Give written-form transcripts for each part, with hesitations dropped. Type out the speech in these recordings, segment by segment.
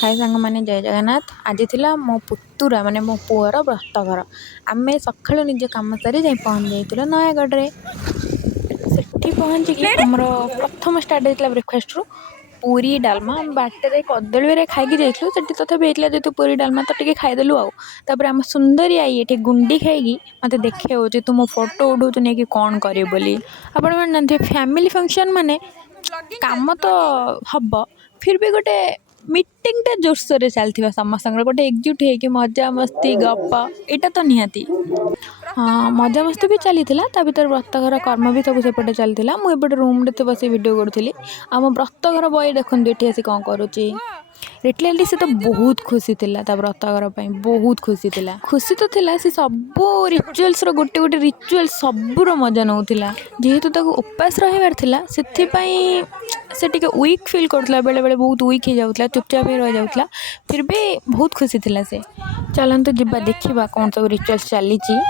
हाय सांग मैंने जय जगन्नाथ। आज थिला मो पुतुरा माने मो पुअर व्रतघर। आमे सकाळु निज काम सारी जाई पहुंच जाइतिलो नयागढ़ रे। सेठी पहुंचिकी हमर प्रथम स्टार्ट होइतिला ब्रेकफास्ट रु पूरी डालमा बाटे कदली रे खाइकी जाइतिलु। सेठी तथापि हेतिला जेतु पूरी डालमा तो टिके खाइदेलु आउ। तापर हम सुंदरी आई एठी गुंडी खाइकी मते देखे हो जे तुम फोटो उठौ ने कि कोन करे बोली। आपण मन नथि फैमिली फंक्शन माने काम तो हब फिर भी गोटे मीटिंग टा जोरसोर चलती समस्त गोटे एकजुट हो मजा मस्ती गप यहाँ तो निहाती। हाँ मजा मस्ती भी चली भर व्रतघर कर्म भी सब सेपटे चलता। मुझे रूम रे बस वीडियो करूँ आम व्रतघर बॉय देखते ये आसी कौन करुच्ची। लिटरली से तो बहुत खुशी थिला व्रतघर बहुत खुशी थिला। खुशी तो थिला से सब रिचुअल्स रो गोटे गोटे रिचुअल सबूर मजा नौला जेहेतु ताको उपास रहिबार थिला सेथिपाई से टिके वीक फील करथला बेले बेले बहुत वीक हो जाउथला चुपचाप ही रह जाउथला फिर भी बहुत खुशी थिला से। चलंतु जिबा देखिबा कौन सब रिचुअल्स चलीची।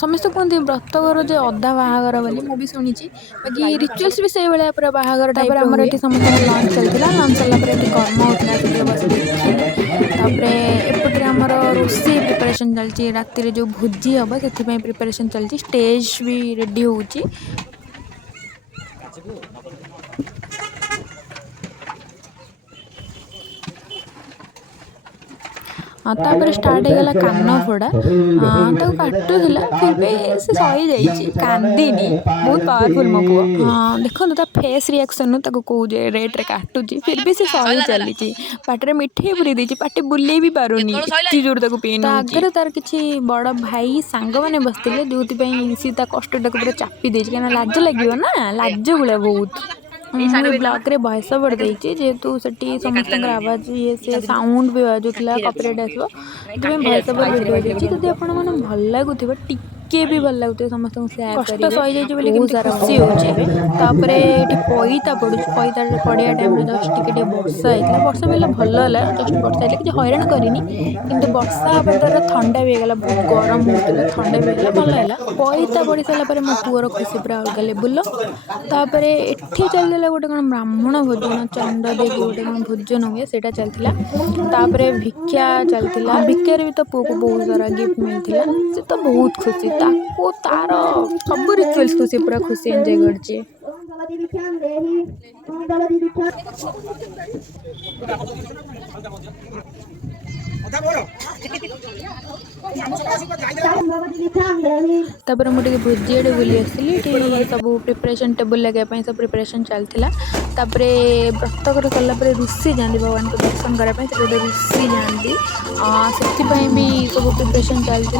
समस्त कहते व्रतघर जो अधा बाहागर बोली मुझे शुणी बाकी रिचुअल्स भी से भाया पूरा बाहागर टाइप आमर ये समस्त लंच चलता लंच सरला कर्म होता बस देखी। एपटे आमर रोषे प्रिपरेशन चलती राति जो भोजी हम से प्रिपरेशन चलती स्टेज भी रेडी हो। तापर स्टार्ट होगा कान फोड़ा काटुला फिर भी से सही जाइए कांदीनी बहुत पावरफुल मो पु। हाँ देखो ता फेस रिएक्शन कौ रेट रे काटुची फिर भी से सही चली पाटे मिठे पूरी देती पाटे बुले भी पारुनी इतनी जोर तक पेन आगे तार किसी बड़ भाई सांग मैंने बसते जो सी कष्टा पूरा चापी दे कहीं लाज लगे ना लाज भाया बहुत। ब्लॉग रे वॉइस ओवर देती जेहेतु से समस्त आवाज ये से साउंड भी बाजुला कॉपीराइट आसो वॉइस ओवर वीडियो देती जब आपण मैंने भल लगुव टिके भी भल लगुव समस्त कष्ट सही जाइए बहुत सारा खुशी होपर ये पैता पड़ू पैता पड़ा टाइम जस्ट टे वर्षा होता वर्षा भी भल है जस्ट वर्षा होता कि हैरान करनी कि वर्षा हवा द्वारा ठंडा भी होगा बहुत गरम होता ठंडा भी होगा भल है पैता पड़ सारापर मो पुअर खुशी पूरा अलग लेवल। तापर एठी चलता गोटे कौन ब्राह्मण भोजन चंदा देवी गोटे कौन भोजन हुए से चलता। तापर भिक्षा चलता भिक्षार भी तो पुओ को बहुत सारा गिफ्ट मिलता से तो बहुत खुशी तार सब रिचुअल्स को से पूरा खुशी एंजॉय करछे। तापर मुझे भोजी आड़े बुली आसली सब प्रिपरेशन टेबल लगे सब प्रिपरेशन चलता। तापर व्रतघर सरला ऋषि जाती भगवान को दर्शन करने गोटे ऋषि जाती से भी सब प्रिपरेशन चलता।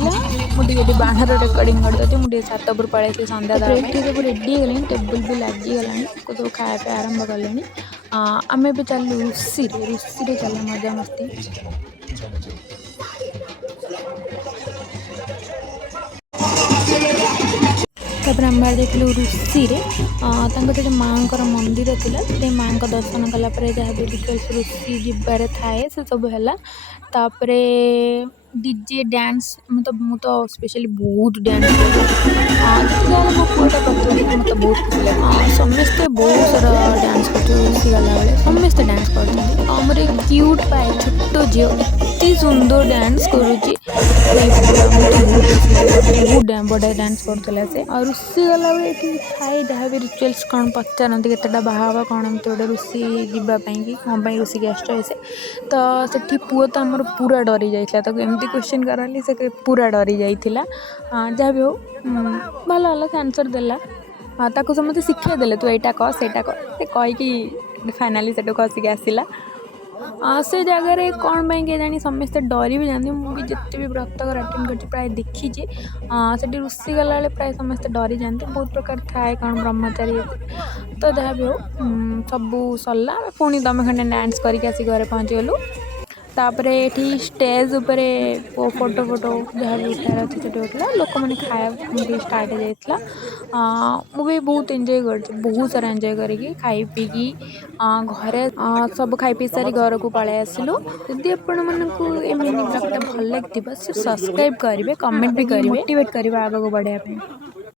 मुझे बाहर रेकर्डिंग करते मुझे छात पर पड़े सन्ध्या सब रेडी गले टेबल भी लगिगला सब खाया आरंभ कले। आम भी चलू ऋषि चल मजा मस्ती। तापर आम देखलु ऋषि माँ मंदिर थी माँ दर्शन कलापर जहाँ भी रिचुअल्स ऋषि जीवार थाए से सब है। तापर डीजे डांस तो स्पेशली बहुत डांस मो पुआटा करते मतलब बहुत खुशी लगे समस्ते बहुत सारा डांस करते गला बेले समस्ते डांस करते आमर एक क्यूट पाए छोट झील एत सुंदर डांस करुच्ची बहुत बढ़िया डांस करता से और ऋषि गला बेले थाए जहाँ भी रिचुअल्स कौन पचारती केतटा बाहा कौन एमती गोटे ऋषि जावाई कि कौन ऋषि गेस्ट से तो से पुओ तो आमर पूरा डरी जाता एमती क्वेश्चन करली से पूरा डरी जाइला जहाँ भी हो भल भल से आंसर देला ताको समझे शिखे देले तू एटा कह सेटा कह कहीकि फाइनाली से खसिक आसला। से जगह कौन पाई के जानी समस्ते डरी भी जाती मुझे जिते भी व्रतघर अटेंड कर प्राय देखी से ऋषि गला प्राय समस्ते डरी जाती बहुत प्रकार थाए कौन ब्रह्मचारी तो जहाँ भी हो सबू सरला पुणी दमे खंडे डांस करके आसी घरे पहुँची गलु। तापरे एठी स्टेज उपरे फोटो फोटो जहाँ भी उठार अच्छे से उठला लोक मैंने खाया स्टार्ट हो जाइए। मुझे बहुत एंजॉय कर बहुत सारा एंजॉय करी खाई पीकी घरे सब खाई पी सारी घर को पलि आसिलु। जदि आपण मानकु ए मिनी ब्लॉग टा भल लगिथिबा सब्सक्राइब करेंगे कमेंट भी करेंगे मोटिवेट करिवे आगको बढ़िया पे।